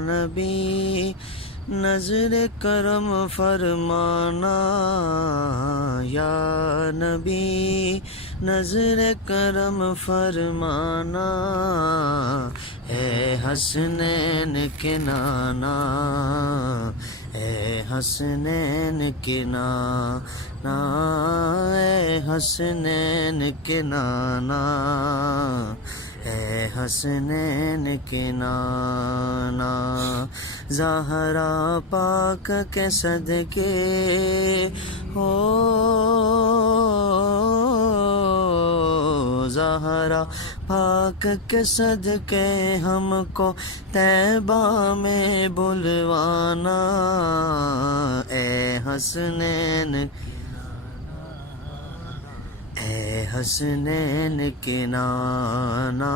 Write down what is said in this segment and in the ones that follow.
نبی نظر کرم فرمانا، یا نبی نظر کرم فرمانا، اے حسنین کے نانا، اے حسنین کے نانا، اے حسنین کے نانا، اے حسنین کے نانا، زہرا پاک کے صدقے ہو، زہرا پاک کے صدقے ہم کو طیبہ میں بلوانا، اے حسنین، اے حسنین کے نانا،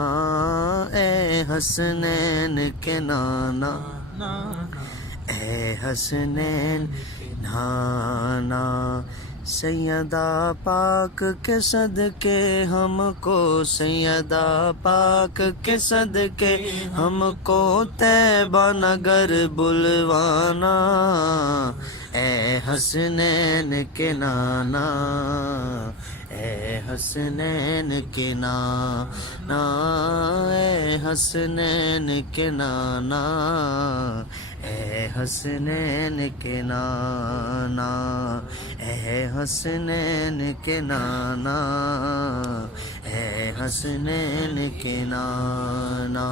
اے حسنین کے نانا، اے حسنین نانا، سیدہ پاک کے صدقے ہم کو، سیدہ پاک کے صدقے ہم کو طیبہ نگر بلوانا، اے حسنین کے نانا، اے حسنین کے نانا، اے حسنین کے نانا، اے حسنین کے نانا، اے حسنین کے نانا، اے حسنین کے نانا،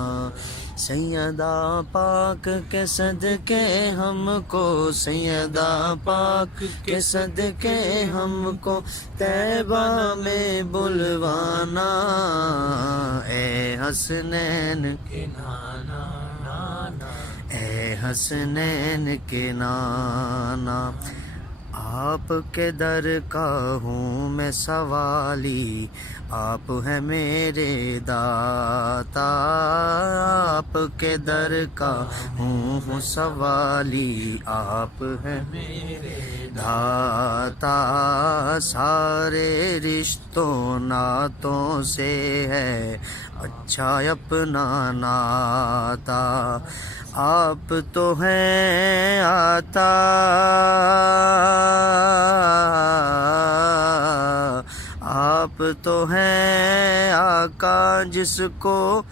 سیدہ پاک کے صدقے ہم کو، سیدہ پاک کے صدقے ہم کو طیبہ میں بلوانا، اے حسنین کے نانا، اے حسنین کے نانا، آپ کے در کا ہوں میں سوالی، آپ ہیں میرے داتا، آپ کے در کا ہوں سوالی، آپ ہیں میرے داتا، سارے رشتوں ناتوں سے ہے اچھا اپنا ناتا، آپ تو ہیں آتا، آپ تو ہیں آقا جس کو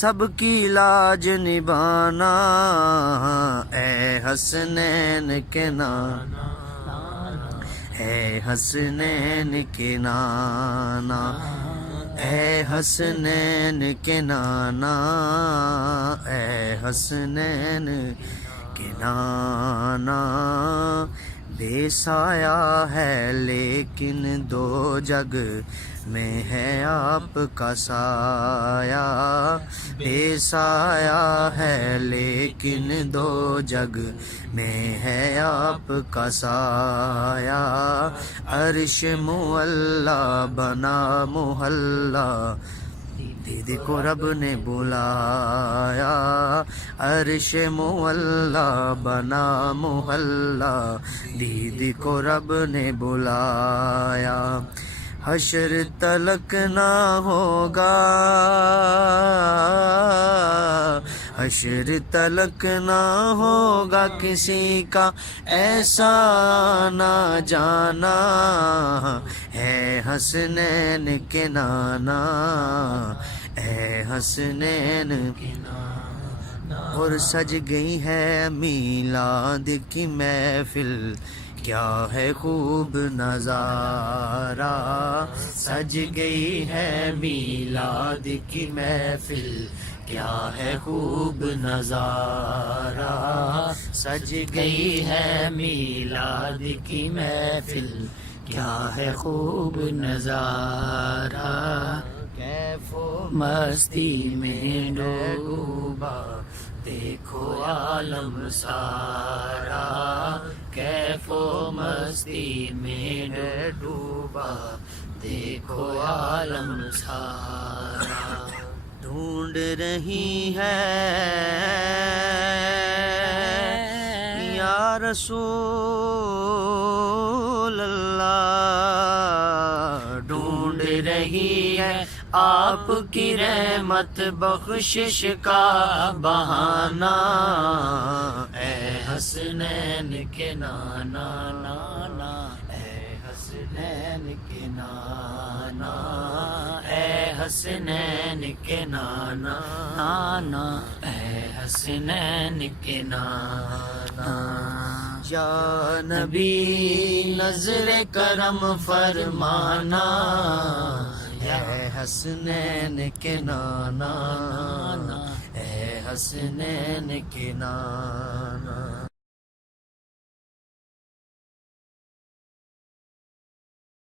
سب کی لاج نبھانا، اے حسنین کے نانا، اے حسنین کے نانا، اے حسنین کے نانا، اے حسنین کے نانا، بے سایہ ہے لیکن دو جگ میں ہے آپ کا سایہ، بے سایہ ہے لیکن دو جگ میں ہے آپ کا سایہ، عرش معلا بنا محلہ، دید کو رب نے بلایا، عرش معلا بنا محلہ، دید کو رب نے بلایا، حشر تلک نہ ہوگا، حشر تلک نہ ہوگا کسی کا ایسا نہ جانا، ہے حسنین کے نانا، اے حسنین کے نانا، اور سج گئی ہے میلاد کی محفل، کیا ہے خوب نظارہ، سج گئی ہے میلاد کی محفل، کیا ہے خوب نظارہ، سج گئی ہے میلاد کی محفل، کیا ہے خوب نظارہ، کیف و مستی میں ڈوبا دیکھو عالم سارا، کیف و مستی میں ڈوبا دیکھو عالم سارا، ڈھونڈ رہی ہے یا رسول اللہ، ڈھونڈ رہی ہے آپ کی رحمت بخشش کا بہانہ، اے حسنین کے نانا نانا، اے حسنین کے نانا، اے حسنین کے نانا نانا، اے حسنین کے نانا۔ یا نبی نظر کرم فرمانا، اے حسنین کے نانا، اے حسنین کے نانا۔